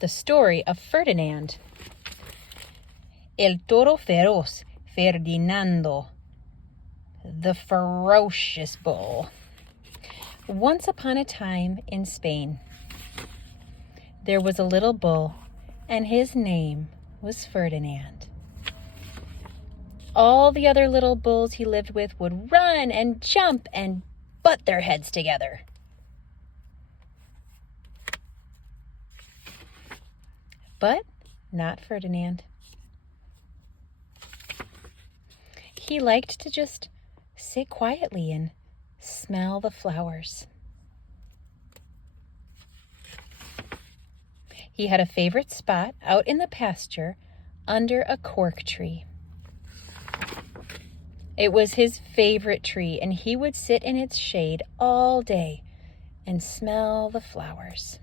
The story of Ferdinand. El toro feroz, Ferdinando, the ferocious bull. Once upon a time in Spain, there was a little bull, and his name was Ferdinand. All the other little bulls he lived with would run and jump and butt their heads together. But not Ferdinand. He liked to just sit quietly and smell the flowers. He had a favorite spot out in the pasture under a cork tree. It was his favorite tree, and he would sit in its shade all day and smell the flowers.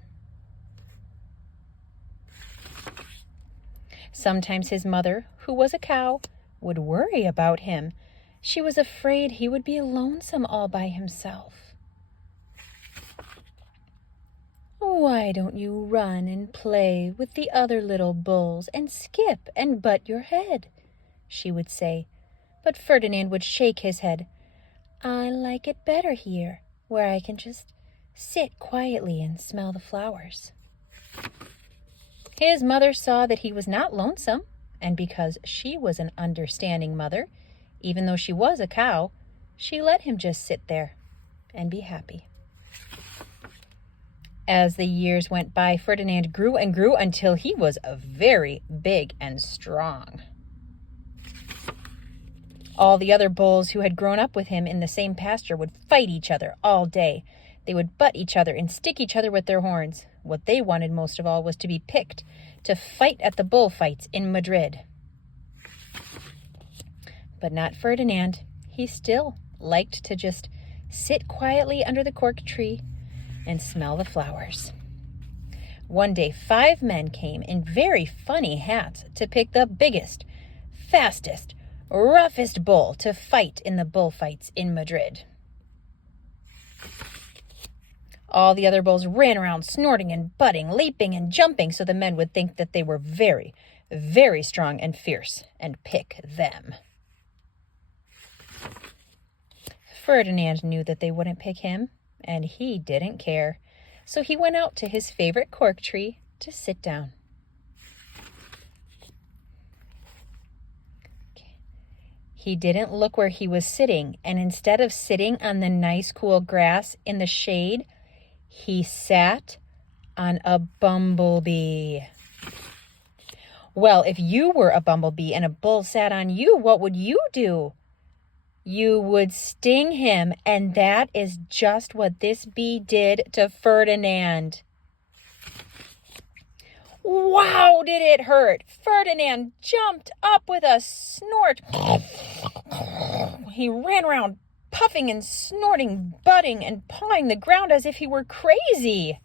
Sometimes his mother, who was a cow, would worry about him. She was afraid he would be lonesome all by himself. "Why don't you run and play with the other little bulls and skip and butt your head?" she would say. But Ferdinand would shake his head. "I like it better here, where I can just sit quietly and smell the flowers." His mother saw that he was not lonesome, and because she was an understanding mother, even though she was a cow, she let him just sit there and be happy. As the years went by, Ferdinand grew and grew until he was very big and strong. All the other bulls who had grown up with him in the same pasture would fight each other all day. They would butt each other and stick each other with their horns. What they wanted most of all was to be picked to fight at the bullfights in Madrid. But not Ferdinand. He still liked to just sit quietly under the cork tree and smell the flowers. One day, 5 men came in very funny hats to pick the biggest, fastest, roughest bull to fight in the bullfights in Madrid. All the other bulls ran around snorting and butting, leaping and jumping so the men would think that they were very, very strong and fierce and pick them. Ferdinand knew that they wouldn't pick him, and he didn't care. So he went out to his favorite cork tree to sit down. He didn't look where he was sitting, and instead of sitting on the nice cool grass in the shade, he sat on a bumblebee. Well, if you were a bumblebee and a bull sat on you, what would you do? You would sting him, and that is just what this bee did to Ferdinand. Wow, did it hurt! Ferdinand jumped up with a snort. He ran around puffing and snorting, butting and pawing the ground as if he were crazy.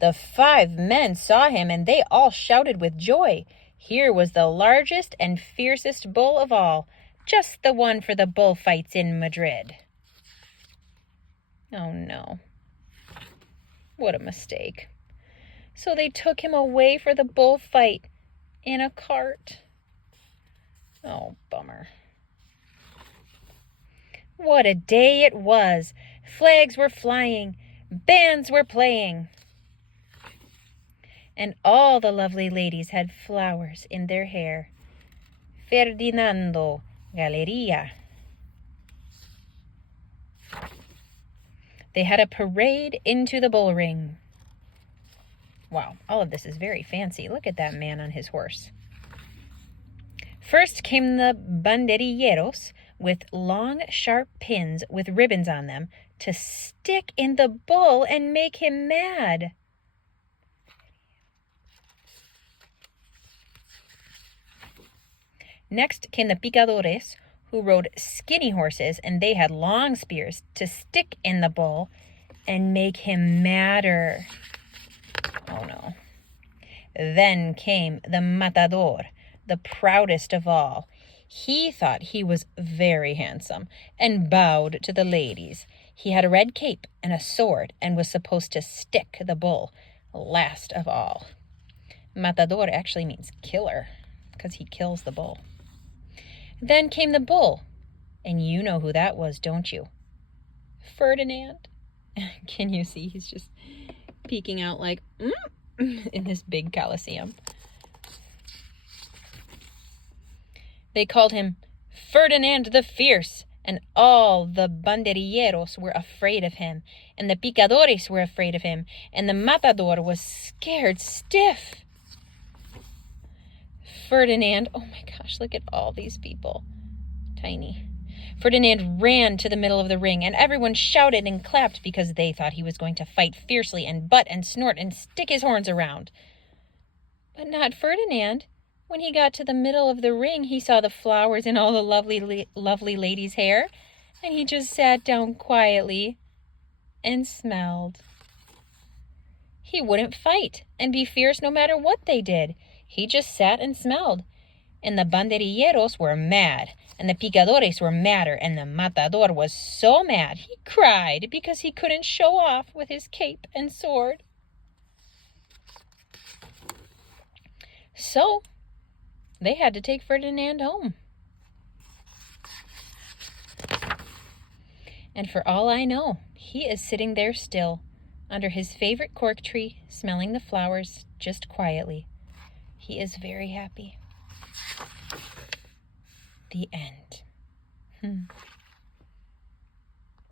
The 5 men saw him, and they all shouted with joy. Here was the largest and fiercest bull of all, just the one for the bullfights in Madrid. Oh no. What a mistake. So they took him away for the bullfight in a cart. Oh, bummer. What a day it was. Flags were flying, bands were playing, and all the lovely ladies had flowers in their hair. Ferdinando Galeria. They had a parade into the bull ring. Wow, all of this is very fancy. Look at that man on his horse. First came the banderilleros with long, sharp pins with ribbons on them to stick in the bull and make him mad. Next came the picadores, who rode skinny horses, and they had long spears to stick in the bull and make him madder. Oh no. Then came the matador, the proudest of all. He thought he was very handsome and bowed to the ladies. He had a red cape and a sword and was supposed to stick the bull last of all. Matador actually means killer, because he kills the bull. Then came the bull, and you know who that was, don't you? Ferdinand. Can you see? He's just peeking out like, in this big Colosseum. They called him Ferdinand the Fierce, and all the banderilleros were afraid of him, and the picadores were afraid of him, and the matador was scared stiff. Ferdinand, oh my gosh, look at all these people. Tiny. Ferdinand ran to the middle of the ring, and everyone shouted and clapped because they thought he was going to fight fiercely and butt and snort and stick his horns around. But not Ferdinand. When he got to the middle of the ring, he saw the flowers in all the lovely ladies' hair, and he just sat down quietly and smelled. He wouldn't fight and be fierce no matter what they did. He just sat and smelled. And the banderilleros were mad, and the picadores were madder, and the matador was so mad he cried because he couldn't show off with his cape and sword. So they had to take Ferdinand home. And for all I know, he is sitting there still, under his favorite cork tree, smelling the flowers just quietly. He is very happy. The end.